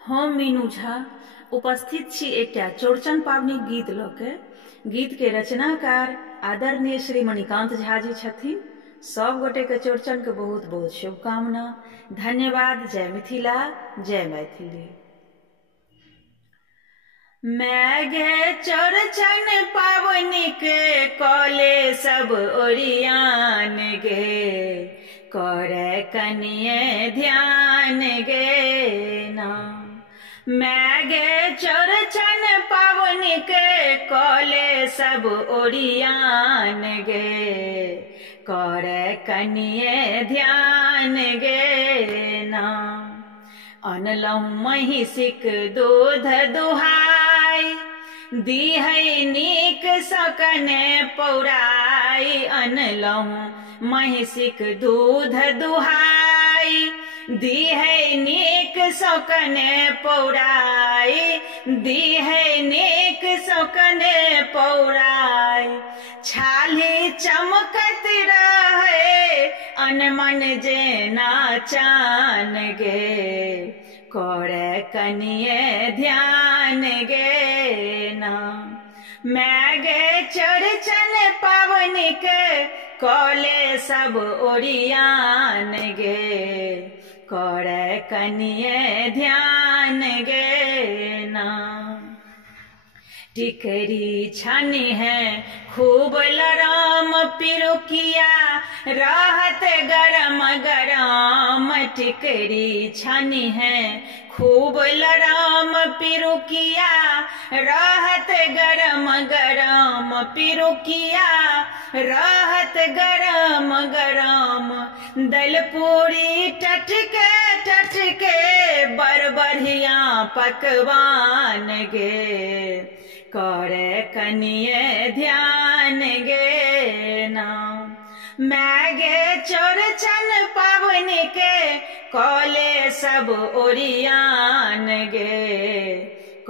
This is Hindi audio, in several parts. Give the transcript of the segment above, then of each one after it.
हम मीनू झा उपस्थित छी एकटा चौड़चन पावनी गीत लऽ के। गीत के रचनाकार आदरणीय श्री मणिकांत झा जी छथिन। सब गोटे के चौड़चन के बहुत बहुत शुभकामना। धन्यवाद। जय मिथिला, जय मैथिली। मैं गे चौड़चन पावनी के कॉले सब ओरियान गे, करे कनिए ध्यान गे ना। मैं गे चौड़चन पावनी के कॉले सब ओरियान गे, करे कनिए ध्यान गे ना। अनलहु महिषिक दूध दुहाई, दीहै नीक सकने पौराई। अनलहु महिषिक दूध दुहाई, दीहै नीक सकने पौराई। दीहै नीक सकने पौराई। छाली चमकत रहे अनमन जेना चान गे, करे कनिए ध्यान गे ना। मैं गे चौड़चन पावनी के कॉले सब ओरियान गे, करे कनिए ध्यान गे ना। टिकरी छानी है खूब लराम पिरुकिया, राहत गरम गरम। टिकरी छानी है खूब लराम पिरुकिया, राहत गरम गरम पिरुकिया, राहत गरम गरम। दलपूरी टटके टटके बड़ बढ़िया पकवान गे, करे कनिए ध्यान गे ना। मैं गे चौड़चन पावनी के कॉले सब ओरियान गे,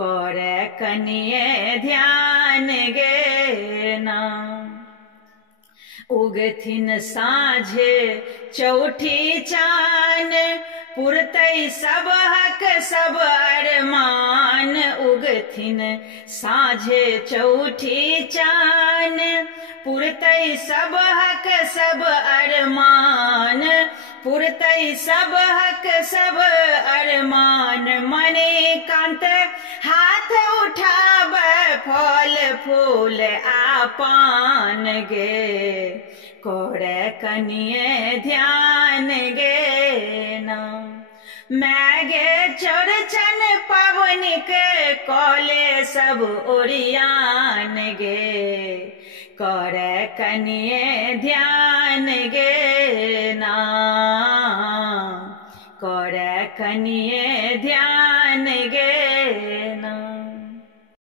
करे कनिए ध्यान गे ना। उगथिन साँझे चौठी चान, पुरतै सब हक सब अरमान। उगथिन साँझे चौठी चान, पुरतै सब हक सब अरमान। पुरतै सब हक सब अरमान। मणिकांत हाथ उठावे फल फूल आ पान गे, करे कनिए ध्यान गे ना। मैं गे चौड़चन पावनी के कॉले सब ओरियान गे, करे कनिए ध्यान गे ना, करे कनिए ध्यान गे ना।